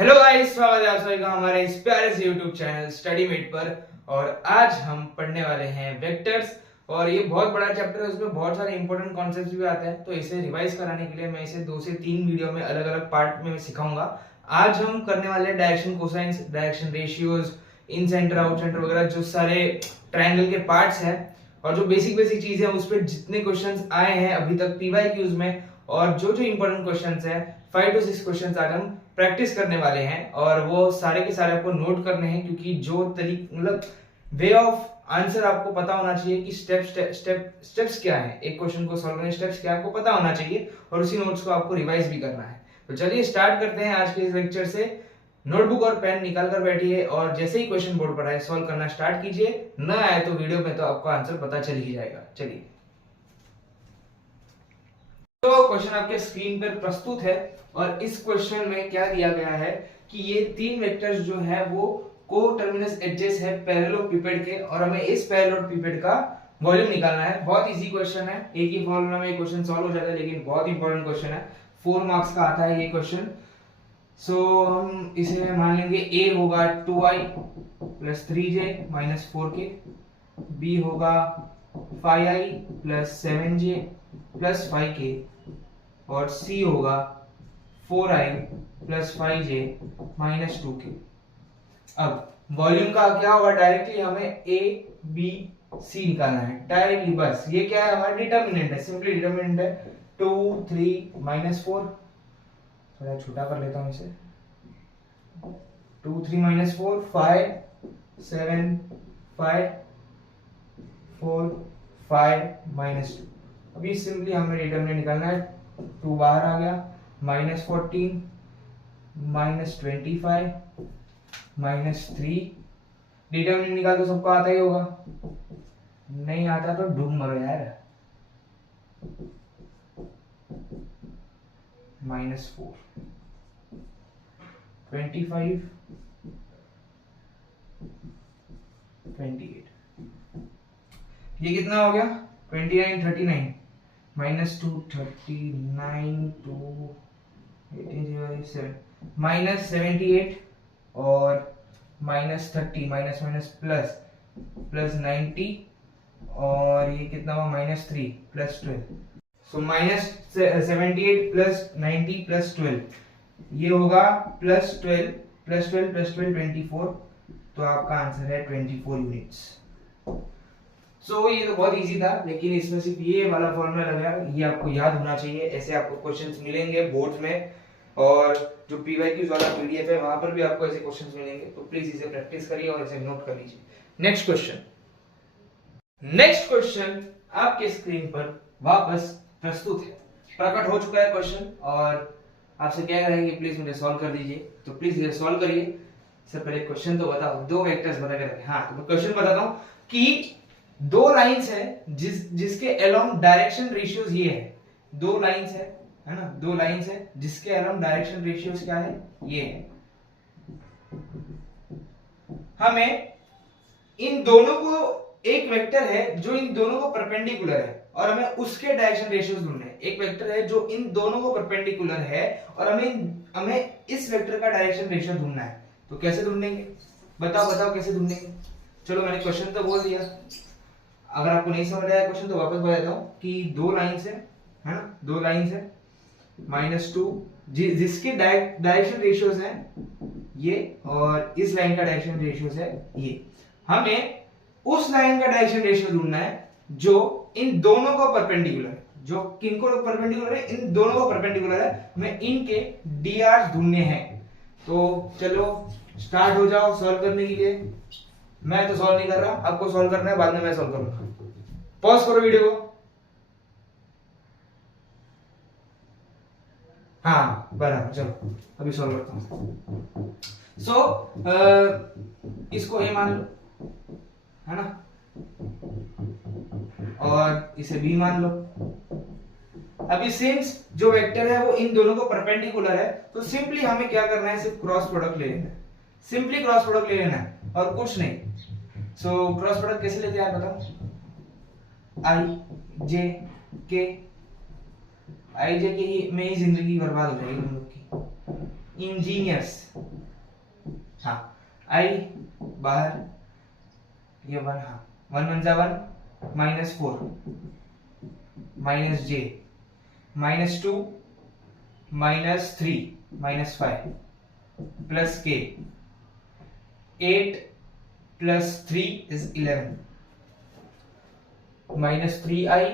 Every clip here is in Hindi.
हेलो गाइस, स्वागत है आप सभी का हमारे इस प्यारे से यूट्यूब चैनल स्टडी मेट पर। और आज हम पढ़ने वाले हैं वेक्टर्स। और ये बहुत बड़ा चैप्टर है, उसमें बहुत सारे इंपॉर्टेंट कॉन्सेप्ट्स भी आते हैं। तो इसे रिवाइज कराने के लिए मैं इसे 2 से 3 वीडियो में अलग अलग पार्ट में सिखाऊंगा। आज हम करने वाले हैं डायरेक्शन कोसाइंस, डायरेक्शन रेशियोज, इन सेंटर आउट सेंटर वगैरह, जो सारे ट्रायंगल के पार्ट्स हैं और जो बेसिक बेसिक चीजें हैं, उस पर जितने क्वेश्चंस आए हैं अभी तक पीवाईक्यूज में, और जो जो इंपॉर्टेंट क्वेश्चंस हैं 5 to 6 क्वेश्चंस आज हम प्रैक्टिस करने वाले हैं। और वो सारे के सारे आपको नोट करने हैं, क्योंकि जो मतलब वे ऑफ आंसर आपको पता होना चाहिए कि स्टेप्स क्या है, एक क्वेश्चन को सॉल्व करने स्टेप्स क्या आपको पता होना चाहिए, और उसी नोट्स को आपको रिवाइज भी करना है। तो चलिए स्टार्ट करते हैं आज के इस लेक्चर से। नोटबुक और पेन निकाल कर बैठिए और जैसे ही क्वेश्चन बोर्ड पर आए सॉल्व करना स्टार्ट कीजिए। न आए तो वीडियो में तो आपको आंसर पता चल ही जाएगा। चलिए, तो क्वेश्चन आपके स्क्रीन पर प्रस्तुत है और इस क्वेश्चन में क्या दिया गया है कि ये 3 वेक्टर्स जो है वो को टर्मिनस एजेस है पैरेललोपिपेड के, और हमें इस पैरेललोपिपेड का वॉल्यूम निकालना है। बहुत इजी क्वेश्चन है, एक ही फॉर्मूला में क्वेश्चन सॉल्व हो जाता है, लेकिन बहुत इंपॉर्टेंट क्वेश्चन है। 4 मार्क्स का आता है ये क्वेश्चन। सो हम इसे मान लेंगे a होगा 2i plus 3j minus 4k, b होगा 5i plus 7j plus 5k, और c होगा 4i plus 5j minus 2k। अब वॉल्यूम का क्या होगा, डायरेक्टली हमें a b c निकालना है डायरेक्टली। बस ये क्या है, हमारा डिटर्मिनेंट है, सिंपली डिटर्मिनेंट है 2 3 माइनस 4। थोड़ा छोटा कर लेता हूं इसे। 2 3 माइनस 4 5 7 5 4 5 माइनस 2। अभी सिंपली हमें डिटर्मिनेंट निकालना है। 2 बाहर आ गया, माइनस 14 माइनस 25 माइनस 3। डिटर्मिनेंट निकाल तो सबको आता ही होगा, नहीं आता तो डूब मरो यार। माइनस 4 25 28, ये कितना हो गया 29 39 माइनस 2 39 2 18 7 माइनस 78, और minus 30 minus minus plus plus 90, और ये कितना हुआ minus 3 plus 12। So minus 78 plus 90 plus 12, ये होगा प्लस 12 प्लस 12 प्लस 12 24। तो आपका आंसर है 24 यूनिट्स। सो ये तो बहुत इजी था, लेकिन इसमें सिर्फ ये वाला फॉर्मूला लगा, ये आपको याद होना चाहिए। ऐसे आपको क्वेश्चंस मिलेंगे बोर्ड में, और जो पीवाईक्यूज वाला पीडीएफ है वहां पर भी आपको ऐसे क्वेश्चंस मिलेंगे। तो प्लीज इसे प्रैक्टिस करिए और इसे नोट कर लीजिए। नेक्स्ट क्वेश्चन आपके स्क्रीन पर वापस प्रस्तुत है। प्रकट हो चुका है क्वेश्चन, और आपसे क्या करेंगे, प्लीज मुझे सॉल्व कर दीजिए। तो प्लीज इसे सॉल्व करिए। इससे पहले क्वेश्चन तो बताओ, 2 वेक्टर्स बता कर। हाँ, तो क्वेश्चन बताता हूं कि 2 लाइंस है जिसके अलोंग डायरेक्शन रेशियोज ये है। 2 लाइंस है ना, 2 लाइंस है जिसके अलोंग डायरेक्शन रेशियोज क्या है, ये है। हमें इन दोनों को, एक वेक्टर है जो इन दोनों को परपेंडिकुलर है, और हमें उसके डायरेक्शन रेशियोज ढूंढने हैं। एक वेक्टर है जो इन दोनों को परपेंडिकुलर है, और हमें इस वेक्टर का डायरेक्शन रेशियो ढूंढना है। तो कैसे ढूंढेंगे, बताओ कैसे ढूंढेंगे। चलो, मैंने क्वेश्चन तो बोल दिया। अगर आपको नहीं समझ आया क्वेश्चन तो वापस बताता हूं कि 2 लाइंस है ना, 2 लाइंस है -2, जिसके डायरेक्शन रेशियोज है ये, और इस लाइन का डायरेक्शन रेशियोज है ये। हमें उस लाइन का डायरेक्शन रेशियो ढूंढना है जो इन दोनों को परपेंडिकुलर है। जो किनको परपेंडिकुलर है, इन दोनों को परपेंडिकुलर है। हमें इनके डीआर ढूंढने हैं। तो चलो स्टार्ट हो जाओ सॉल्व करने के लिए। मैं तो सॉल्व नहीं कर रहा, आपको सॉल्व करना है, बाद में मैं सॉल्व करूंगा। पॉज करो वीडियो को। हाँ बराबर, चलो अभी सॉल्व करता हूं। इसको ए मान लो, है ना, और इसे बी मान लो। अभी सिंस जो वेक्टर है वो इन दोनों को परपेंडिकुलर है, तो सिंपली हमें क्या करना है, सिर्फ क्रॉस प्रोडक्ट ले लेना है। सिंपली क्रॉस प्रोडक्ट ले लेना है और कुछ नहीं। सो क्रॉस प्रोडक्ट कैसे लेते हैं बताओ। आई जे के, आई जे के ही में ही जिंदगी बर्बाद हो जाएगी तुम लोग की। इंजीनियर्स। हाँ आई बाहर, ये 1, हाँ 1 1 जा 1, -4 -j -2 -3 -5 plus k, 8 plus 3 is 11, -3i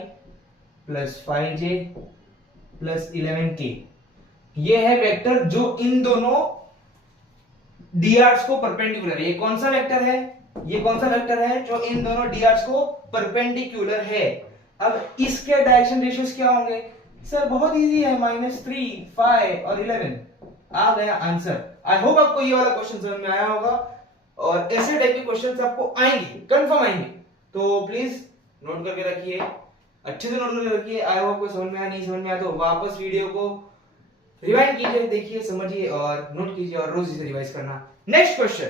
plus 5j plus 11k। ये है वेक्टर जो इन दोनों डीआर्स को परपेंडिकुलर है। ये कौन सा वेक्टर है? ये कौन सा वेक्टर है जो इन दोनों डीआर्स को परपेंडिकुलर है? अब इसके डायरेक्शन रेशियोज क्या होंगे सर? बहुत इजी है, -3, 5 और 11। आ गया आंसर। आई होप आपको ये वाला क्वेश्चन समझ में आया होगा और ऐसे टाइप के क्वेश्चंस आपको आएंगे, कंफर्म आएंगे, तो प्लीज नोट करके रखिए, अच्छे से नोट करके रखिए। आई होप आपको समझ में आया, नहीं समझ में आया तो वापस वीडियो को रिवाइंड कीजिए, देखिए, समझिए और नोट कीजिए और रोज इसे रिवाइज करना। Next question.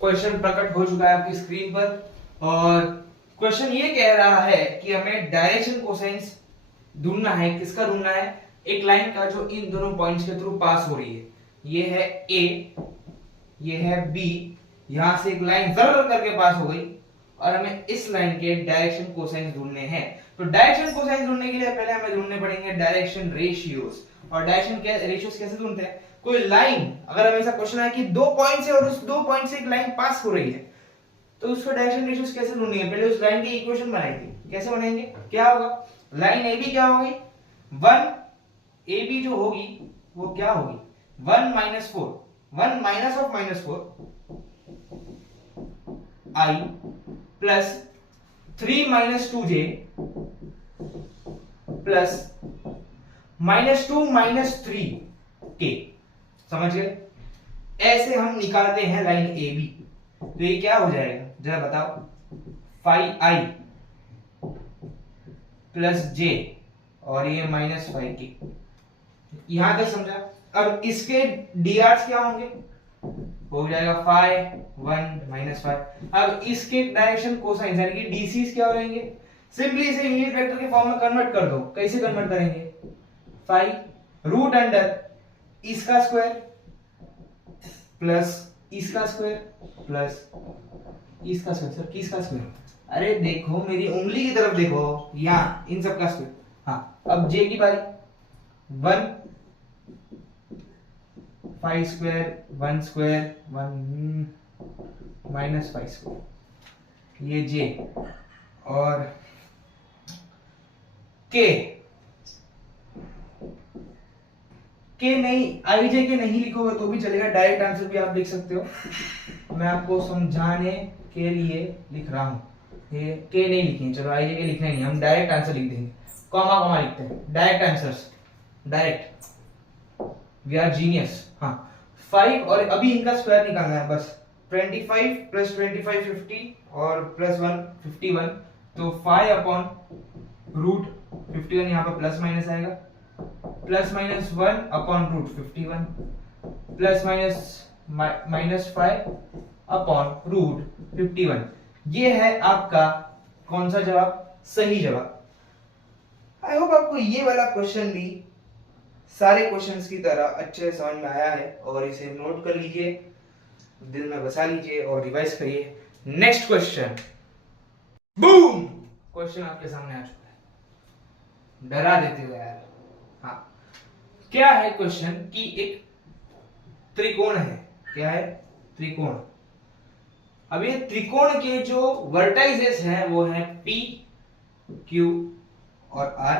क्वेश्चन प्रकट हो चुका है आपकी स्क्रीन पर और क्वेश्चन ये कह रहा है कि हमें डायरेक्शन कोसाइंस ढूंढना है। किसका ढूंढना है? एक लाइन का जो इन दोनों पॉइंट्स के थ्रू पास हो रही है। ये है ए, ये है बी, यहां से एक लाइन जर करके पास हो गई और हमें इस लाइन के डायरेक्शन कोसाइंस ढूंढने हैं। तो डायरेक्शन कोसाइंस ढूंढने के लिए पहले हमें ढूंढने पड़ेंगे डायरेक्शन रेशियोज। और डायरेक्शन रेशियोज कैसे ढूंढते हैं? कोई लाइन, अगर हमें ऐसा क्वेश्चन है कि 2 पॉइंट से और उस 2 पॉइंट से एक लाइन पास हो रही है तो उसका डायरेक्शन रेशियोज कैसे ढूंढेंगे? पहले उस लाइन की इक्वेशन बनाएंगे। कैसे बनाएंगे? क्या होगा? लाइन ए बी क्या होगी? 1 ए बी जो होगी वो क्या होगी? 1 - 4, 1 minus of -4 i plus 3 - 2j plus -2 - 3k। समझ गए? ऐसे हम निकालते हैं लाइन ए बी। तो ये क्या हो जाएगा जरा बताओ? 5i प्लस j और ये -5k। यहां तक समझा? अब इसके drs क्या होंगे? हो जाएगा 5 1 -5। अब इसके डायरेक्शन कोसाइन यानी कि डीसीज क्या हो जाएंगे? सिंपली इसे यूनिट वेक्टर के फॉर्म में कन्वर्ट कर दो। कैसे कन्वर्ट करेंगे? 5 रूट अंडर इसका स्क्वायर प्लस इसका स्क्वायर प्लस इसका स्क्वायर। सर किसका स्क्वायर? अरे देखो, मेरी उंगली की तरफ देखो, यहां इन सब का स्क्वायर। हाँ, अब जे की बारी। 1 5 स्क्वायर 1 स्क्वायर 1 -5 स्क्वायर, ये जे और के नहीं, आई जे के नहीं लिखोगे तो भी चलेगा, डायरेक्ट आंसर भी आप लिख सकते हो। मैं आपको समझाने के लिए लिख रहा हूं। ये के नहीं लिखेंगे, चलो आई जे के लिखना नहीं, हम डायरेक्ट आंसर लिख देंगे। कॉमा कॉमा लिखते हैं, direct answers, direct, we are genius. हाँ 5 और अभी इनका स्क्वायर निकालना है बस। 25 प्लस 25 50 और प्लस 1 51, तो 5 अपॉन रूट 51, यहाँ पर प्लस माइनस आएगा, plus minus 1 upon root 51 plus minus 5 upon root 51। ये है आपका कौन सा जवाब? सही जवाब। आई होप आपको ये वाला क्वेश्चन भी सारे क्वेश्चंस की तरह अच्छे से समझ में आया है और इसे नोट कर लीजिए, दिल में बसा लीजिए और रिवाइज करिए। नेक्स्ट क्वेश्चन, बूम, क्वेश्चन आपके सामने आ चुका है, डरा देते हुए यार। हाँ, क्या है क्वेश्चन कि एक त्रिकोण है। क्या है? त्रिकोण। अब ये त्रिकोण के जो वर्टाइसेस हैं वो है P, Q और R।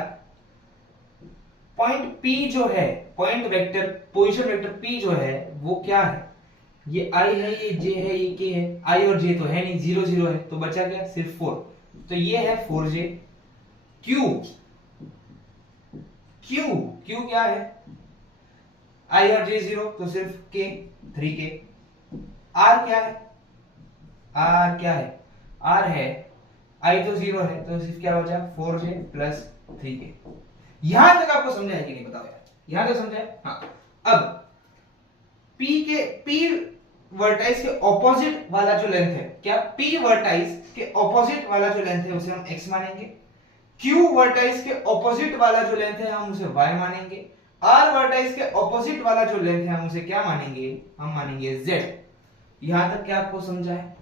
पॉइंट P जो है, point vector, position vector P जो है वो क्या है? ये I है, ये J है, ये K है। I और J तो है नहीं, 0 0 है, तो बचा क्या? सिर्फ 4। तो ये है 4J। Q क्या है? I और J 0, तो सिर्फ K 3K। R क्या है? R क्या है? R है, I तो 0 है, तो सिर्फ क्या बचा? 4J plus 3K। यहां तक आपको समझा है कि नहीं बताओ यार? यहां तक समझा है? हाँ। अब P वर्टाइस के ऑपोजिट वाला जो लेंथ है, क्या P वर्टाइस के ऑपोजिट वाला जो लेंथ है उसे हम x मानेंगे। Q वर्टाइस के ऑपोजिट वाला जो लेंथ है हम उसे y मानेंगे। आर वर्टेक्स के ऑपोजिट वाला जो लेंथ है हम उसे क्या मानेंगे, हम मानेंगे z। यहां तक क्या आपको समझा है?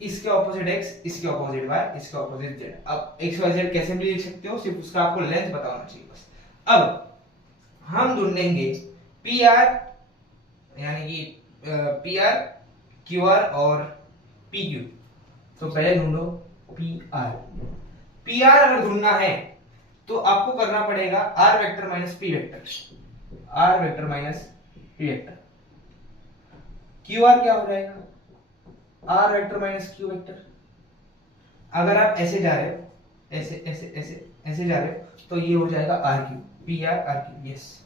इसके ऑपोजिट x, इसके ऑपोजिट y, इसके ऑपोजिट z। अब x y z कैसे भी लिख सकते हो, सिर्फ उसका आपको लेंथ पता होना चाहिए बस। अब हम ढूंढेंगे पी आर, यानी कि पी आर, क्यू आर और पी क्यू। तो पहले ढूंढो पी आर। पी आर अगर ढूंढना है तो आपको करना पड़ेगा R vector minus P vector, R vector minus P vector. Q R क्या हो जाएगा, R vector minus Q vector. अगर आप ऐसे जा रहे हो, ऐसे ऐसे ऐसे ऐसे जा रहे हो, तो ये हो जाएगा R Q, P R R Q, yes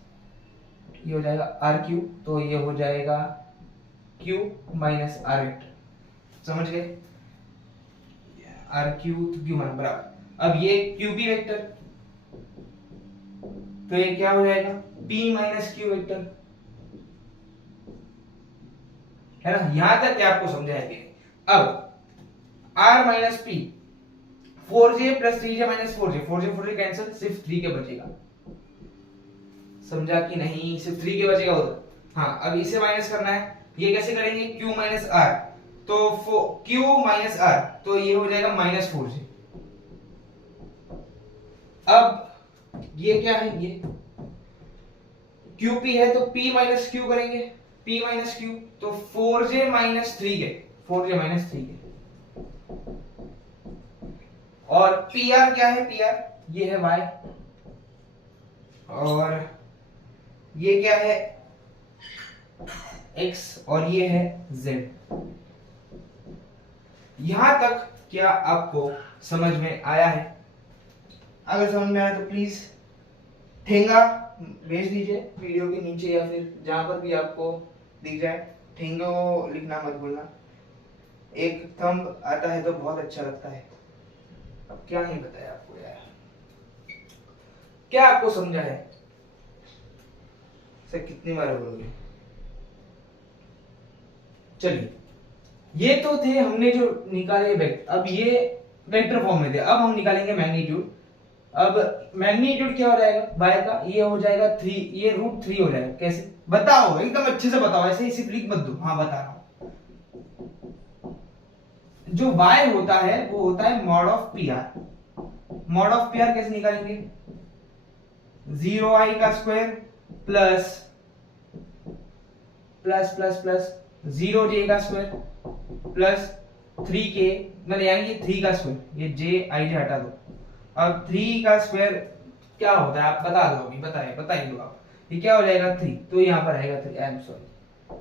ये हो जाएगा आर क्यू, तो ये हो जाएगा क्यू माइनस आर वेक्टर। समझ गए? आर क्यू तो क्यू मान बराबर। अब ये क्यू पी वेक्टर, तो ये क्या हो जाएगा, p माइनस क्यू वेक्टर, है ना? यहां तक क्या आपको समझाएंगे। अब r minus P, 4j plus 3j minus 4j, 4j cancel, सिर्फ 3 के बचेगा। समझा कि नहीं? सिर्फ 3 के बचेगा उधर। हाँ, अब इसे माइनस करना है, ये कैसे करेंगे, q माइनस r, तो q माइनस r, तो ये हो जाएगा माइनस 4j। अब ये क्या है, ये QP है तो P माइनस Q करेंगे, P माइनस Q, तो 4j minus 3k, 4j minus 3k। और PR क्या है, PR ये है Y, और ये क्या है X, और ये है Z। यहां तक क्या आपको समझ में आया है? अगर समझ में आया तो प्लीज ठेंगा भेज दीजिए वीडियो के नीचे, या फिर जहां पर भी आपको दिख जाए। ठेंगो लिखना मत भूलना, एक थंब आता है तो बहुत अच्छा लगता है। अब क्या ही बताया आपको यार, क्या आपको समझा है? सर कितनी बार बोलोगे? चलिए, ये तो थे हमने जो निकाले वेक्टर। अब ये वेक्टर फॉर्म में थे, अब हम निकालेंगे मैग्नीट्यूड। अब मैग्नीट्यूड क्या हो जाएगा y का, ये हो जाएगा 3, ये √3 हो जाएगा। कैसे बताओ, एकदम अच्छे से बताओ, ऐसे ही सिर्फ लिख मत दो। हाँ बता रहा हूं, जो y होता है वो होता है mod of P R. Mod of P R कैसे निकालेंगे, 0i का square plus plus plus plus 0j का स्क्वायर प्लस 3k, मतलब यानी कि 3 का स्क्वायर, ये j i j हटा दो। अब 3 का स्क्वायर क्या होता है आप बता दो, अभी बताइए दो आप, ये क्या हो जाएगा 3, तो यहाँ पर आएगा 3, आई एम सॉरी।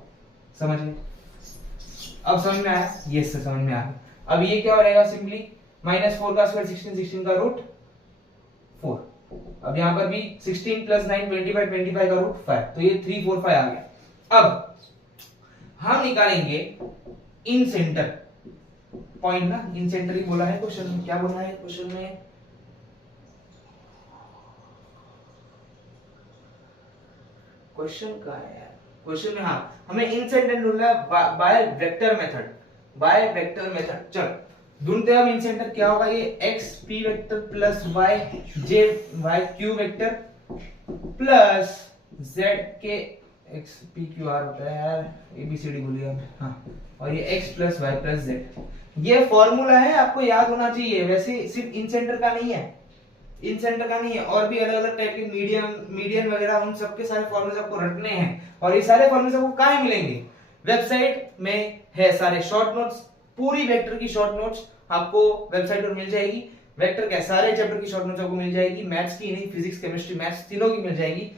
समझ गए? अब समझ में आया? यस सर समझ में आया। अब ये क्या हो जाएगा, सिंपली -4 का स्क्वायर 16, 16 का रूट 4। अब यहाँ पर भी 16 प्लस 9 25, 25 का रूट 5, तो ये 3 4 5 आ गया। अब हम निकालेंगे इन सेंटर पॉइंट ना, इन सेंटर ही बोला है क्वेश्चन में। क्या बोला है क्वेश्चन में, क्वेश्चन का है यार, क्वेश्चन में हाँ हमें इन सेंटर ढूंढना है by vector method, by vector method. चलो ढूंढते हैं हम इन सेंटर। क्या होगा, ये x p vector plus y j y q vector plus z के x p q r होता है यार, ABCD भूल गया मैं। हाँ, और ये x plus y plus z, ये फॉर्मूला है, आपको याद होना चाहिए। वैसे सिर्फ इन सेंटर का नहीं है, इन सेंटर का नहीं है, और भी अलग अलग टाइप के मीडियन वगैरह, उन सबके सारे फॉर्मूले आपको रटने हैं। और ये सारे फॉर्मूले आपको कहाँ मिलेंगे, वेबसाइट में है सारे शॉर्ट नोट्स, पूरी वेक्टर की शॉर्ट नोट्स आपको वेबसाइट पर मिल जाएगी। वेक्टर के सारे चैप्टर की शॉर्ट नोट्स आपको मिल जाएगी, मैथ्स की नहीं, फिजिक्स केमिस्ट्री मैथ्स तीनों की मिल जाएगी।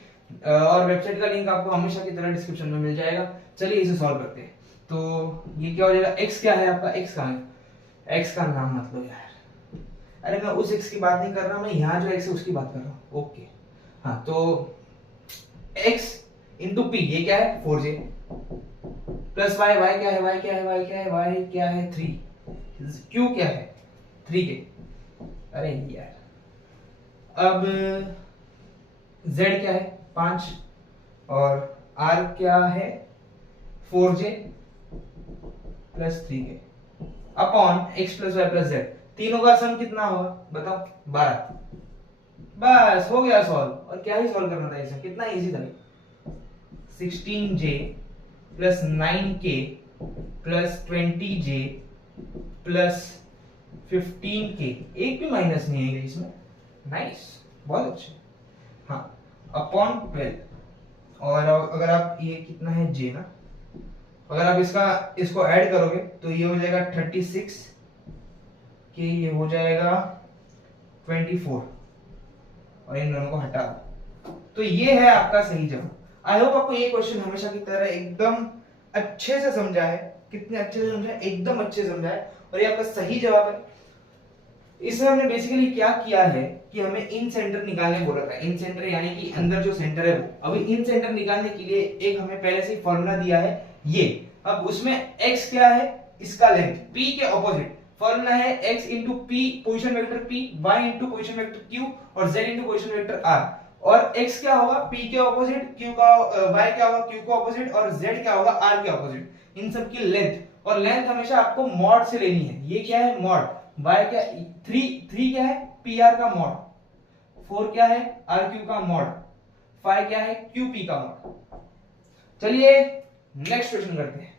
और वेबसाइट का लिंक आपको हमेशा की तरह डिस्क्रिप्शन में मिल जाएगा। चलिए इसे सॉल्व करते हैं। तो ये क्या हो जाएगा, x क्या है आपका, x कहाँ है, x का नाम मत लो यार, अरे मैं उस x की बात नहीं कर रहा, मैं यहाँ जो x है उसकी बात कर रहा हूँ। ओके हाँ, तो x इंटू p, ये क्या है 4j प्लस y, y क्या है, y क्या है, y क्या है, y क्या है 3, q क्या है 3k। अरे यार, अब z क्या है 5, और r क्या है 4j plus 3k upon x plus y plus z। तीनों का सम कितना होगा बताओ, 12। बस हो गया सॉल्व। और क्या ही सॉल्व करना था इसे, कितना इजी था। 16j plus 9k plus 20j plus 15k, एक भी माइनस नहीं है इसमें। नाइस, बहुत अच्छे। हाँ, अपॉन 12। और अगर आप ये कितना है j ना, अगर आप इसको ऐड करोगे तो ये हो जाएगा 36 के, ये हो जाएगा 24, और इन दोनों को हटा दो तो ये है आपका सही जवाब। आई होप आपको ये क्वेश्चन हमेशा की तरह एकदम अच्छे से समझा है। कितने अच्छे से समझा है, एकदम अच्छे से समझा है, और ये आपका सही जवाब है। इसमें हमने बेसिकली क्या किया है कि हमें इन सेंटर निकालने बोला था। इन सेंटर यानी कि अंदर जो सेंटर है वो। अभी इन सेंटर निकालने के लिए एक हमें पहले से फॉर्मूला दिया है ये। अब उसमें x क्या है, इसका लेंथ, p के ऑपोजिट फॉर्मूला है x into p position vector p, y into position vector q, और z into position vector r। और x क्या होगा p के ऑपोजिट, q का y क्या होगा q का ऑपोजिट, और z क्या होगा r के ऑपोजिट। इन सब की लेंथ, और लेंथ हमेशा आपको मॉड से लेनी है। ये क्या है मॉड, y क्या 3 क्या है pr का मॉड, 4 क्या है rq का मॉड, 5 क्या है qp का मॉड। चलिए नेक्स्ट क्वेश्चन करते हैं।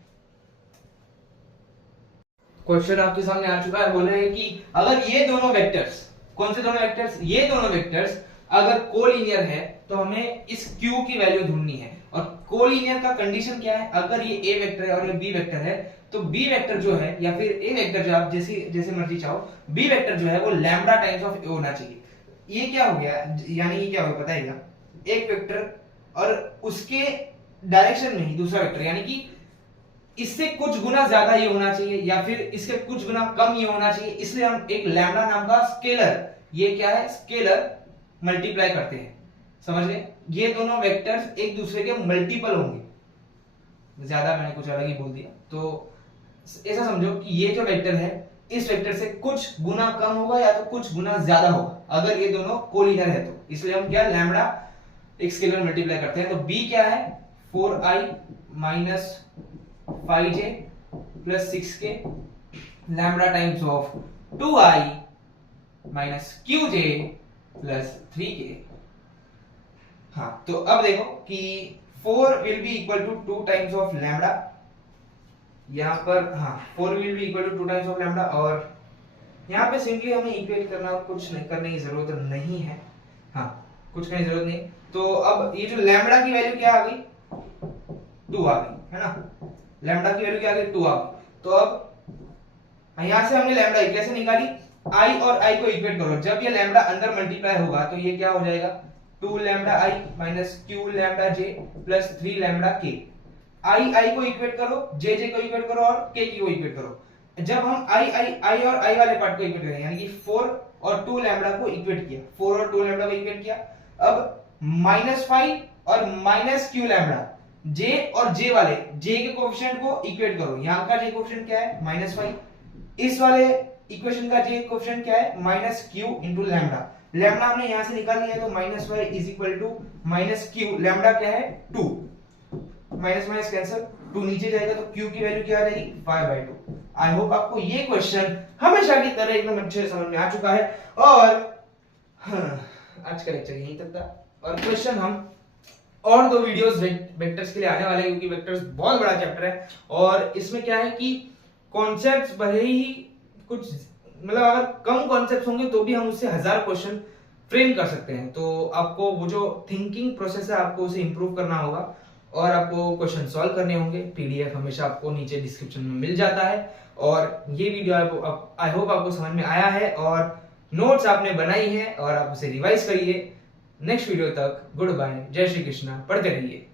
क्वेश्चन आपके सामने आ चुका है। बोल रहे हैं कि अगर ये दोनों वेक्टर्स, कौन से दोनों वेक्टर्स, ये दोनों वेक्टर्स अगर कोलिनियर है तो हमें इस q की वैल्यू ढूंढनी है। और कोलिनियर का कंडीशन क्या है, अगर ये a वेक्टर है और ये b वेक्टर है तो b वेक्टर जो है या फिर a वेक्टर जो आप जैसे मर्जी चाहो, b वेक्टर जो है वो लैम्डा टाइम्स ऑफ a होना चाहिए। ये क्या हो गया, यानी ये क्या हो गया बताइएगा, एक वेक्टर और उसके डायरेक्शन में ही दूसरा वेक्टर, यानी कि इससे कुछ गुना ज्यादा ये होना चाहिए या फिर इसके कुछ गुना कम ये होना चाहिए। इसलिए हम एक लैम्डा नाम का स्केलर, ये क्या है स्केलर, मल्टीप्लाई करते हैं। समझ गए, ये दोनों वेक्टर्स एक दूसरे के मल्टीपल होंगे। ज्यादा मैंने कुछ अलग ही बोल दिया, तो ऐसा समझो कि ये जो वेक्टर है इस वेक्टर से कुछ गुना कम होगा या तो कुछ गुना ज्यादा होगा अगर ये दोनों कोलिनियर है तो। इसलिए हम क्या लैम्डा एक स्केलर मल्टीप्लाई करते हैं। तो b क्या है 4i minus 5j plus 6k lambda times of 2i minus qj plus 3k। हाँ, तो अब देखो कि 4 will be equal to 2 times of lambda, यहाँ पर हाँ 4 will be equal to 2 times of lambda, और यहाँ पे सिंपली हमें इक्वेट करना, कुछ नहीं करने की जरूरत नहीं है। हाँ, कुछ करने की जरूरत नहीं। तो अब ये जो लैम्डा की वैल्यू क्या आ गई 2 आ गई, है ना, लैम्डा की वैल्यू क्या आ गई 2 आ गई। तो अब यहां से हमने लैम्डा कैसे निकाली, i और i को इक्वेट करो। जब ये लैम्डा अंदर मल्टीप्लाई होगा तो ये क्या हो जाएगा 2 lambda i minus q lambda j plus 3 lambda k। i को इक्वेट करो, j को इक्वेट करो और k को इक्वेट करो। जब हम i और i वाले पार्ट को इक्वेट करें, यानी कि 4 और 2 लैम्डा को इक्वेट किया, 4 और 2 लैम्डा को इक्वेट किया। अब -5 और माइनस q लैम्डा, j और j वाले j के कोएफिशिएंट को इक्वेट करो। यहां का j कोएफिशिएंट क्या है -5, इस वाले इक्वेशन का j कोएफिशिएंट क्या है -q इनटू लैम्डा। लैम्डा हमने यहां से निकाल लिया, तो -5 is equal to -q, lambda क्या है 2, माइनस माइनस कैंसिल, 2 नीचे जाएगा तो q की वैल्यू क्या आ जाएगी 5/2। आई होप आपको ये क्वेश्चन हमेशा की तरह एकदम अच्छे से समझ में आ चुका है। और आज का लेक्चर यहीं तक था, और क्वेश्चन हम और 2 वीडियोस वेक्टर्स के लिए आने वाले हैं, क्योंकि वेक्टर्स बहुत बड़ा चैप्टर है। और इसमें क्या है कि कॉन्सेप्ट्स भले ही कुछ, मतलब अगर कम कॉन्सेप्ट्स होंगे तो भी हम उससे 1000 क्वेश्चन फ्रेम कर सकते हैं। तो आपको वो जो थिंकिंग प्रोसेस है आपको उसे इंप्रूव करना होगा, और आपको क्वेश्चन सॉल्व करने होंगे। पीडीएफ हमेशा आपको नीचे डिस्क्रिप्शन में मिल जाता है। और ये वीडियो आई होप आपको समझ में आया है और नोट्स आपने बनाई है, और आप उसे रिवाइज करिए। नेक्स्ट वीडियो तक गुड बाय, जय श्री कृष्णा, पढ़ते रहिए।